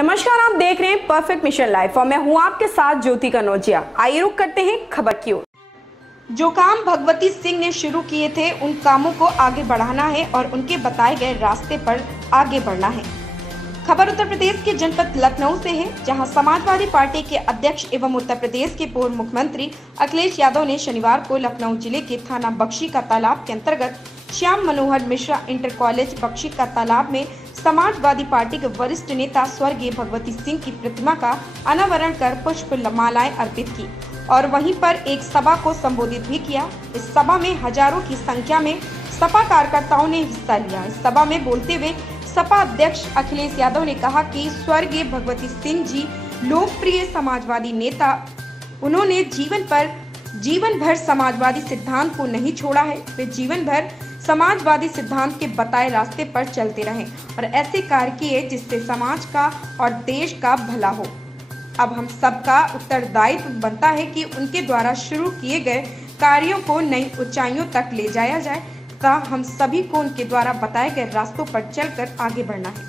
नमस्कार, आप देख रहे हैं परफेक्ट मिशन लाइव और मैं हूं आपके साथ ज्योति कनौजिया। आइए रुक करते हैं खबर की ओर। जो काम भगवती सिंह ने शुरू किए थे उन कामों को आगे बढ़ाना है और उनके बताए गए रास्ते पर आगे बढ़ना है। खबर उत्तर प्रदेश के जनपद लखनऊ से है, जहां समाजवादी पार्टी के अध्यक्ष एवं उत्तर प्रदेश के पूर्व मुख्यमंत्री अखिलेश यादव ने शनिवार को लखनऊ जिले के थाना बख्शी का तालाब के अंतर्गत श्याम मनोहर मिश्रा इंटर कॉलेज बख्शी का तालाब में समाजवादी पार्टी के वरिष्ठ नेता स्वर्गीय भगवती सिंह की प्रतिमा का अनावरण कर पुष्प मालाएं अर्पित की और वहीं पर एक सभा को संबोधित भी किया। इस सभा में हजारों की संख्या में सपा कार्यकर्ताओं ने हिस्सा लिया। इस सभा में बोलते हुए सपा अध्यक्ष अखिलेश यादव ने कहा कि स्वर्गीय भगवती सिंह जी लोकप्रिय समाजवादी नेता, उन्होंने जीवन भर समाजवादी सिद्धांत को नहीं छोड़ा है। वे जीवन भर समाजवादी सिद्धांत के बताए रास्ते पर चलते रहे और ऐसे कार्य किए जिससे समाज का और देश का भला हो। अब हम सबका उत्तरदायित्व बनता है कि उनके द्वारा शुरू किए गए कार्यों को नई ऊंचाइयों तक ले जाया जाए तथा हम सभी को उनके द्वारा बताए गए रास्तों पर चलकर आगे बढ़ना है।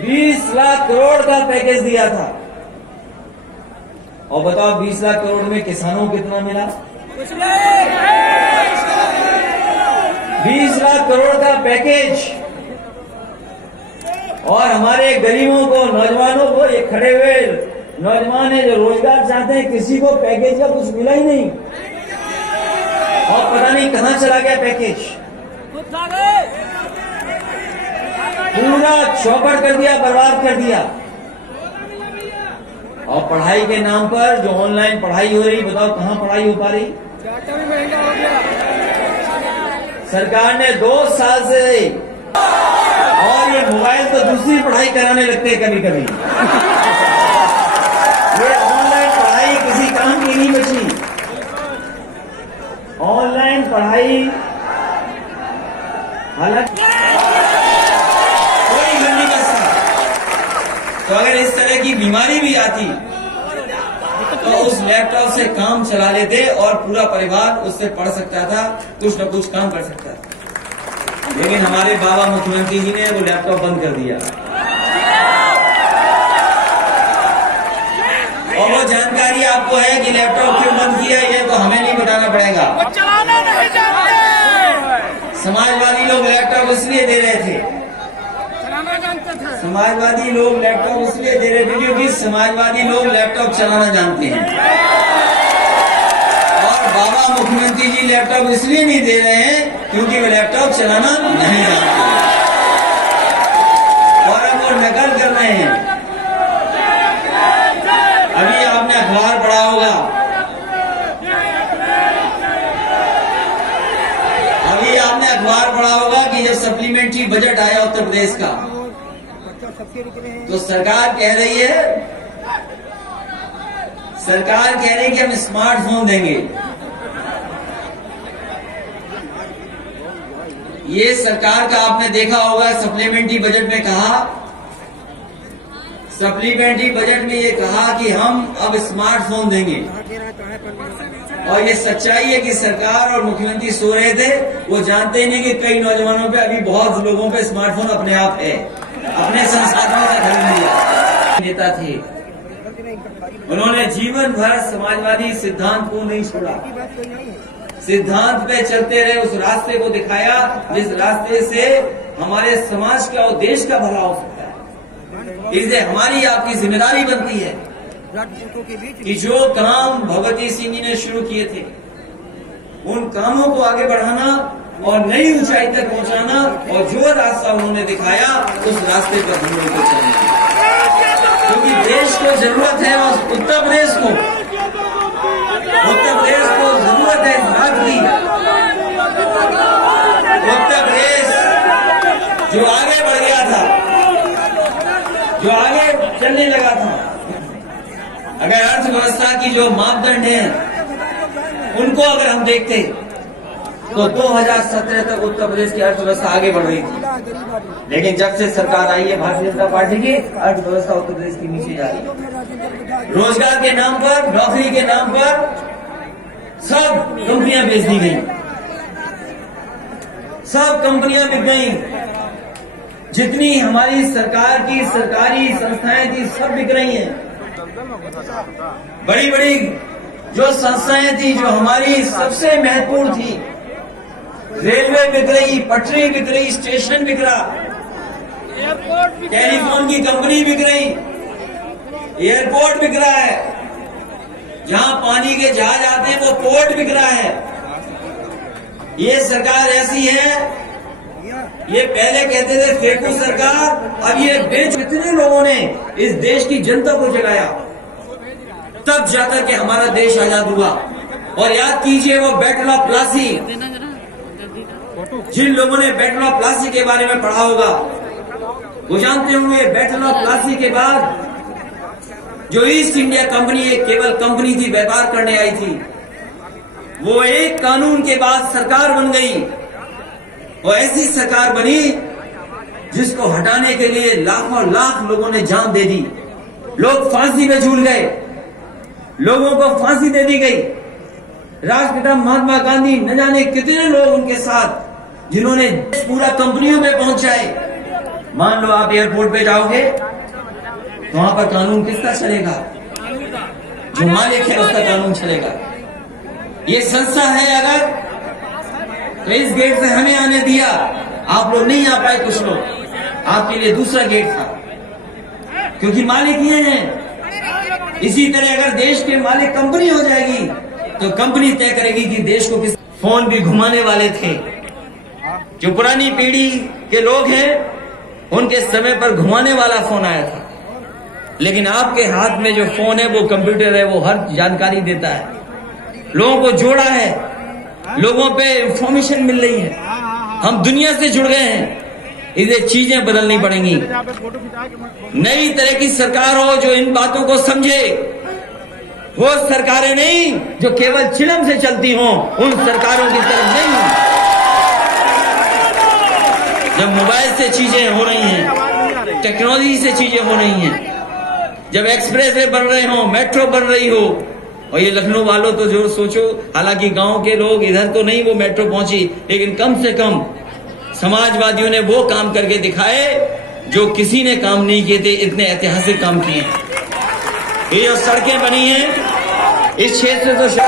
20 लाख करोड़ का पैकेज दिया था और बताओ 20 लाख करोड़ में किसानों को कितना मिला? कुछ नहीं। 20 लाख करोड़ का पैकेज और हमारे गरीबों को, नौजवानों को, ये खड़े हुए नौजवान है जो रोजगार चाहते हैं, किसी को पैकेज का कुछ मिला ही नहीं और पता नहीं कहां चला गया पैकेज। पूरा चौपट कर दिया, बर्बाद कर दिया। और पढ़ाई के नाम पर जो ऑनलाइन पढ़ाई हो रही, बताओ कहां पढ़ाई हो पा रही? महंगा हो गया। सरकार ने 2 साल से, और ये मोबाइल तो दूसरी पढ़ाई कराने लगते हैं कभी कभी। ये ऑनलाइन पढ़ाई किसी काम की नहीं बची। ऑनलाइन पढ़ाई हालांकि कोई घर नहीं बचता, तो अगर इस तरह की बीमारी भी आती तो उस लैपटॉप से काम चला लेते और पूरा परिवार उससे पढ़ सकता था, कुछ न कुछ काम कर सकता था। लेकिन हमारे बाबा मुख्यमंत्री जी ने वो लैपटॉप बंद कर दिया और वो जानकारी आपको है कि लैपटॉप क्यों बंद किया, ये तो हमें नहीं बताना पड़ेगा। समाजवादी लोग लैपटॉप इसलिए दे रहे थे, समाजवादी लोग लैपटॉप इसलिए दे रहे थे क्योंकि समाजवादी लोग लैपटॉप चलाना जानते हैं और बाबा मुख्यमंत्री जी लैपटॉप इसलिए नहीं दे रहे हैं क्योंकि वे लैपटॉप चलाना नहीं जानते और अब वो नकल कर रहे हैं। अभी आपने अखबार पढ़ा होगा, कि जब सप्लीमेंट्री बजट आया उत्तर प्रदेश का तो सरकार कह रही है कि हम स्मार्टफोन देंगे। ये सरकार का आपने देखा होगा, सप्लीमेंट्री बजट में कहा, सप्लीमेंट्री बजट में ये कहा कि हम अब स्मार्टफोन देंगे और ये सच्चाई है कि सरकार और मुख्यमंत्री सो रहे थे, वो जानते ही नहीं कि कई नौजवानों पे, अभी बहुत लोगों पे स्मार्टफोन अपने आप है, अपने संसाधनों से खरीद लिया। नेता थे, उन्होंने जीवन भर समाजवादी सिद्धांत को नहीं छोड़ा, सिद्धांत पे चलते रहे, उस रास्ते को दिखाया जिस रास्ते से हमारे समाज का और देश का भला हो सकता है। इसलिए हमारी आपकी जिम्मेदारी बनती है कि जो काम भगवती सिंह जी ने शुरू किए थे उन कामों को आगे बढ़ाना और नई ऊंचाई तक पहुंचाना और जो रास्ता उन्होंने दिखाया उस रास्ते पर हम लोग को चलना, क्योंकि देश को जरूरत है और उत्तर प्रदेश को जरूरत है इस बात की। उत्तर प्रदेश जो आगे बढ़ गया था, जो आगे चलने लगा था, अगर अर्थव्यवस्था की जो मापदंड हैं उनको अगर हम देखते तो 2017 तक उत्तर प्रदेश की अर्थव्यवस्था आगे बढ़ रही थी, लेकिन जब से सरकार आई है भारतीय जनता पार्टी की, अर्थव्यवस्था उत्तर प्रदेश की नीचे जा रही है। रोजगार के नाम पर, नौकरी के नाम पर सब कंपनियां बेच दी गई, सब कंपनियां बिक गई। जितनी हमारी सरकार की सरकारी संस्थाएं थी सब बिक रही हैं। बड़ी बड़ी जो संस्थाएं थी जो हमारी सबसे महत्वपूर्ण थी, रेलवे बिक रही, पटरी बिक रही, स्टेशन बिक रहा, टेलीफोन की कंपनी बिक रही, एयरपोर्ट बिक रहा है, जहां पानी के जहाज आते हैं वो पोर्ट बिक रहा है। ये सरकार ऐसी है, ये पहले कहते थे फेंकू सरकार, अब ये बेच। कितने लोगों ने इस देश की जनता को जगाया, तब जाकर के हमारा देश आजाद हुआ। और याद कीजिए वो बैटल ऑफ प्लासी, जिन लोगों ने बैटल ऑफ प्लासी के बारे में पढ़ा होगा वो जानते होंगे, बैटल ऑफ प्लासी के बाद जो ईस्ट इंडिया कंपनी एक केवल कंपनी थी, व्यापार करने आई थी, वो एक कानून के बाद सरकार बन गई। और ऐसी सरकार बनी जिसको हटाने के लिए लाखों लाख लोगों ने जान दे दी। लोग फांसी में झूल गए, लोगों को फांसी दे दी गई। राष्ट्रपिता महात्मा गांधी, न जाने कितने लोग उनके साथ, जिन्होंने पूरा कंपनियों में पहुंचाए। मान लो आप एयरपोर्ट पे जाओगे तो वहां पर कानून किसका चलेगा? जो मालिक है उसका कानून चलेगा। ये संस्था है अगर, तो इस गेट से हमें आने दिया, आप लोग नहीं आ पाए, कुछ लोग, आपके लिए दूसरा गेट था, क्योंकि मालिक ये हैं। इसी तरह अगर देश के मालिक कंपनी हो जाएगी तो कंपनी तय करेगी कि देश को किस। फोन भी घुमाने वाले थे, जो पुरानी पीढ़ी के लोग हैं उनके समय पर घुमाने वाला फोन आया था, लेकिन आपके हाथ में जो फोन है वो कंप्यूटर है, वो हर जानकारी देता है, लोगों को जोड़ा है, लोगों पे इंफॉर्मेशन मिल रही है, हम दुनिया से जुड़ गए हैं। इसे चीजें बदलनी पड़ेंगी। नई तरह की सरकार हो जो इन बातों को समझे, वो सरकारें नहीं जो केवल चिलम से चलती हों, उन सरकारों की तरफ नहीं। जब मोबाइल से चीजें हो रही हैं, टेक्नोलॉजी से चीजें हो रही हैं, जब एक्सप्रेस वे बन रहे हो, मेट्रो बन रही हो, और ये लखनऊ वालों तो जो सोचो, हालांकि गांव के लोग इधर तो नहीं वो मेट्रो पहुंची, लेकिन कम से कम समाजवादियों ने वो काम करके दिखाए जो किसी ने काम नहीं किए थे। इतने ऐतिहासिक काम किए। ये जो सड़कें बनी हैं इस क्षेत्र से,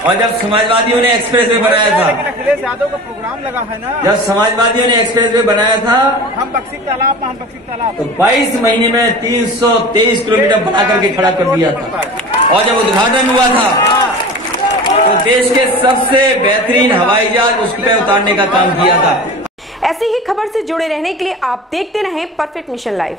और जब समाजवादियों ने एक्सप्रेस वे बनाया था, अखिलेश यादव का प्रोग्राम लगा है ना, जब समाजवादियों ने एक्सप्रेस वे बनाया था, हम बख्शी तालाब, तो 22 महीने में 323 किलोमीटर बना करके खड़ा कर दिया था। और जब उद्घाटन हुआ था तो देश के सबसे बेहतरीन हवाई जहाज उस पे उतारने का काम किया था। ऐसी ही खबर से जुड़े रहने के लिए आप देखते रहें परफेक्ट मिशन लाइव।